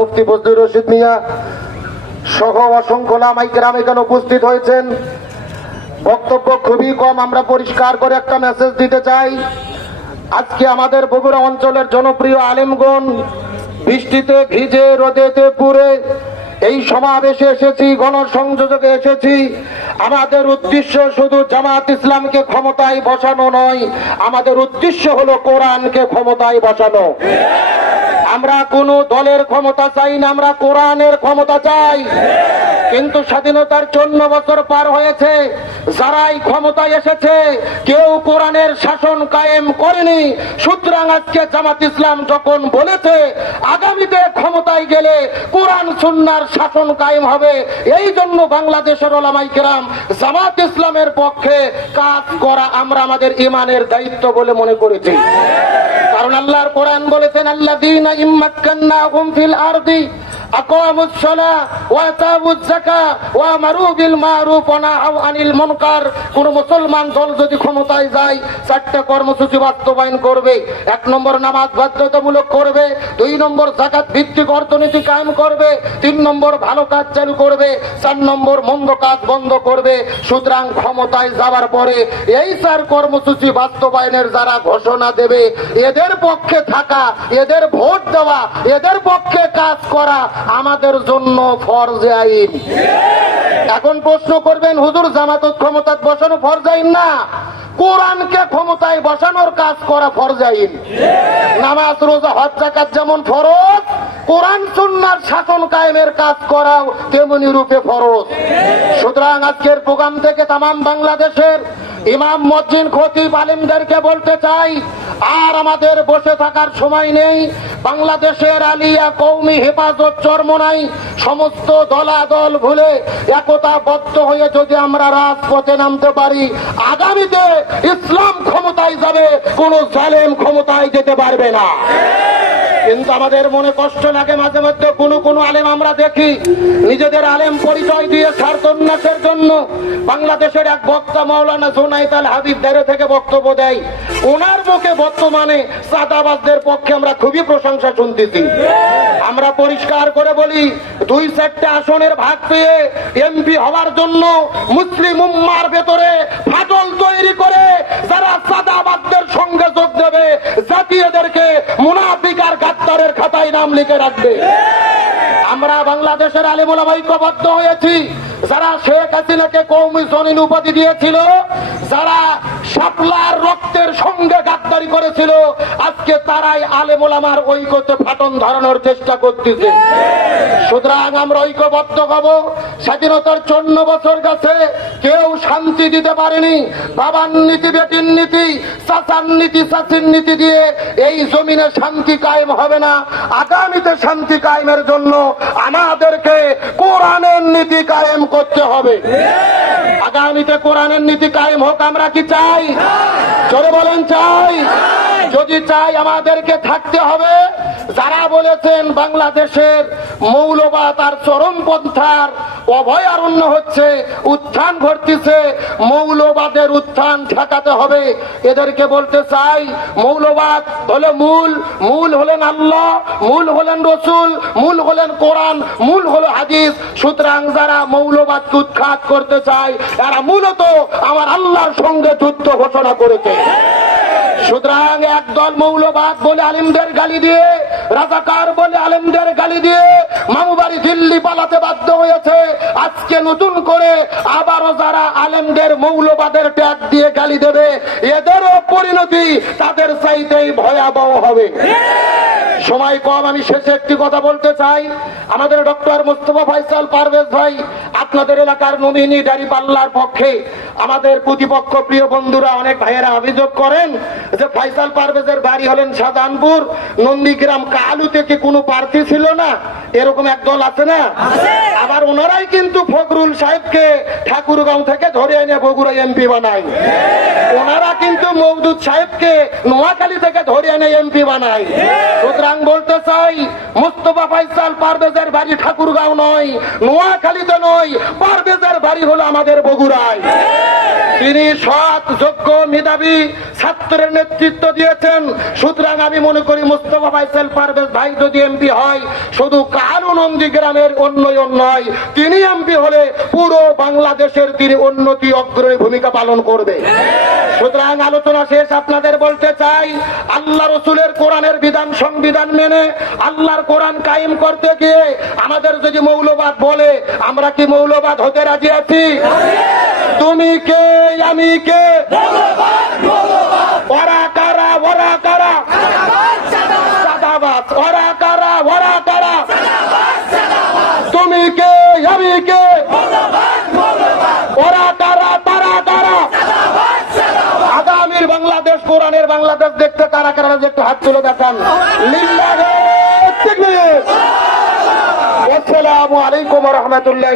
মুফতি বজলুর রশিদ মিয়া সহ অসংখ্য লামাই গ্রাম এখানে উপস্থিত হয়েছেন। বক্তব্য খুবই কম, আমরা পরিষ্কার করে একটা মেসেজ দিতে চাই। আজকে আমাদের বগুড়া অঞ্চলের জনপ্রিয় আলেমগণ, বৃষ্টিতে ভিজে, রোদেতে পুড়ে, এই সমাবেশে এসেছি, গণসংযোজকে এসেছি। আমাদের উদ্দেশ্য শুধু জামাত ইসলামকে ক্ষমতায় বসানো নয়, আমাদের উদ্দেশ্য হলো কোরআনকে ক্ষমতায় বসানো। আমরা কোন দলের ক্ষমতা চাই না, আমরা কোরআনের ক্ষমতা চাই। কিন্তু স্বাধীনতার চন্ন বছর পার হয়েছে, যারাই ক্ষমতায় এসেছে, কেউ কোরআনের শাসন কায়েম করেনি। সুতরাং আজকে জামাত ইসলাম যখন বলেছে, আগামীতে ক্ষমতায় গেলে কোরআন সুন্নার শাসন কায়েম হবে, এই জন্য বাংলাদেশের ওলামাই কেরাম, জামাত ইসলামের পক্ষে কাজ করা আমরা আমাদের ইমানের দায়িত্ব বলে মনে করেছি। কারণ আল্লাহর কোরআন বলেছেন আল্লাহ দিন ইম্মাক্কান্না ফিল আরদি أقاموا الصلاة وآتوا الزكاة وأمروا بالمعروف ونهوا عن المنكر কোন মুসলমান দল যদি ক্ষমতায় যায় চারটা কর্মসূচি বাস্তবায়ন করবে এক নম্বর নামাজ বাধ্যতামূলক করবে দুই নম্বর জাকাত ভিত্তিক অর্থনীতি কায়েম করবে তিন নম্বর ভালো কাজ চালু করবে চার নম্বর মন্দ কাজ বন্ধ করবে সুতরাং ক্ষমতায় যাওয়ার পরে এই চার কর্মসূচি বাস্তবায়নের যারা ঘোষণা দেবে এদের পক্ষে থাকা এদের ভোট দেওয়া এদের পক্ষে কাজ করা আমাদের জন্য ফরজে আইন। এখন প্রশ্ন করবেন, হুজুর জামাতত ক্ষমতা বসানো ফরজ আইন না? কোরআনকে ক্ষমতায় বসানোর কাজ করা ফরজ আইন। নামাজ, রোজা, হজ যেমন ফরজ, কোরআন, সুন্নার শাসন কায়েমের কাজ করাও তেমনি রূপে ফরজ। সুতরাং আজকের প্রোগ্রাম থেকে তামাম বাংলাদেশের ইমাম, মসজিদ, খতিব, আলিমদেরকে বলতে চাই, আর আমাদের বসে থাকার সময় নেই। বাংলাদেশের আলিয়া কৌমি হেফাজত চর্মনাই সমস্ত দলাদল ভুলে একতাবদ্ধ হয়ে যদি আমরা রাজপথে নামতে পারি, আগামীতে ইসলাম ক্ষমতায় যাবে, কোন জালেম ক্ষমতায় যেতে পারবে না। কিন্তু আমাদের মনে কষ্ট লাগে মাঝে মধ্যে কোনো কোনো আলেম আমরা দেখি, নিজেদের আলেম পরিচয় দিয়ে স্বার্থন্যাসের জন্য বাংলাদেশের এক বক্তা মাওলানা জোনাইত আল হাবিব দাঁড়ে থেকে বক্তব্য দেয়। ওনার মুখে বর্তমানে সাদাবাজদের পক্ষে আমরা খুবই প্রশংসা শুনতেছি। আমরা পরিষ্কার করে বলি, দুই চারটে আসনের ভাগ পেয়ে এমপি হওয়ার জন্য মুসলিম উম্মার ভেতরে ফাটল তৈরি করে যারা সাদাবাদদের সঙ্গে যোগ দেবে, জাতীয়দেরকে মুনাফিক গাদ্দারের খাতায় নাম লিখে রাখবে। আমরা বাংলাদেশের আলিমুল ঐক্যবদ্ধ হয়েছি। যারা শেখ হাসিনাকে কৌমি জনিন উপাধি দিয়েছিল, যারা শাপলার রক্তের সঙ্গে গাদ্দারি করেছিল। আজকে তারাই আলেমুলামার ঐক্যতে ফাটন ধরানোর চেষ্টা করতেছে। সুতরাং আমরা ঐক্যবদ্ধ হব। স্বাধীনতার চন্ন বছর গেছে। কেউ শান্তি দিতে পারেনি। বাবার নীতি, বেটির নীতি, চাচার নীতি, চাচির নীতি দিয়ে এই জমিনে শান্তি কায়েম হবে না। আগামীতে শান্তি কায়েমের জন্য আমাদেরকে কোরআনের নীতি কায়েম করতে হবে। আগামীতে কোরআনের নীতি কায়েম হোক, আমরা কি চাই? চলে বলেন, চাই। যদি চাই, আমাদেরকে থাকতে হবে। যারা বলেছেন বাংলাদেশের মৌলবাদ আর চরমপন্থার অভয়ারণ্য হচ্ছে, উত্থান ঘটতেছে, মৌলবাদের উত্থান ঠেকাতে হবে। এদেরকে বলতে চাই, মৌলবাদ হলে মূল মূল হলেন আল্লাহ, মূল হলেন রসুল, মূল হলেন কোরআন, মূল হলো হাদিস। সুতরাং যারা মৌলবাদকে উৎখাত করতে চায়, তারা মূলত আমার আল্লাহর সঙ্গে যুদ্ধ ঘোষণা করেছে। সুতরাং একদল মৌলবাদ বলে আলিমদের গালি দিয়ে, রাজাকার বলে আলিমদের গালি দিয়ে পালাতে বাধ্য হয়েছে। আজকে নতুন করে আবারও যারা আলেমদের মৌলবাদের ট্যাগ দিয়ে গালি দেবে, এদেরও পরিণতি তাদের চাইতেই ভয়াবহ হবে। সময় কম আমি শেষে একটি কথা বলতে চাই। আমাদের ডক্টর মুস্তফা ফাইসাল পারভেজ ভাই আপনাদের এলাকার নমিনি ডারি পাল্লার পক্ষে আমাদের প্রতিপক্ষ প্রিয় বন্ধুরা অনেক ভাইয়েরা অভিযোগ করেন যে ফাইসাল পারভেজের বাড়ি হলেন শাহজাহানপুর। নন্দীগ্রাম কালু থেকে কোনো প্রার্থী ছিল না? এরকম এক দল আছে না? আবার ওনারাই কিন্তু ফখরুল সাহেবকে ঠাকুরগাঁও থেকে ধরে এনে বগুড়া এমপি বানায়। ওনারা কিন্তু মৌদুদ সাহেবকে নোয়াখালী থেকে ধরে এনে এমপি বানায়। সুতরাং বলতে চাই, মুস্তফা ফাইসাল পারভেজের বাড়ি ঠাকুরগাঁও নয় নোয়াখালীতে নয়, পারভেজের বাড়ি হলো আমাদের বগুড়ায়। তিনি সৎ, যোগ্য, মেধাবী ছাত্রের নেতৃত্ব দিয়েছেন। সুতরাং আমি মনে করি মুস্তফা ফাইসাল পারভেজ ভাই যদি এমপি হয়, শুধু কারু নন্দী গ্রামের উন্নয়ন নয়, তিনি এমপি হলে পুরো বাংলাদেশের তিনি উন্নতি অগ্রণী ভূমিকা পালন করবে। সুতরাং আলোচনা শেষ আপনাদের বলতে চাই, আল্লাহ রসুলের কোরআনের বিধান সংবিধান মেনে আল্লাহর কোরআন কায়েম করতে গিয়ে আমাদের যদি মৌলবাদ বলে, আমরা কি মৌলবাদ হতে রাজি আছি? তুমি কে, আমি কে? ওরা কারা ওরা কারা? সাদাবাদ, ওরা কারা ওরা কারা? তুমি কে, আমি কে? ওরা কারা, তারা কারা? আগামীর বাংলাদেশ, কোরআনের বাংলাদেশ দেখতে কারা কারা একটু হাত তুলে দেখান। আসসালামু আলাইকুম রহমতুল্লাহ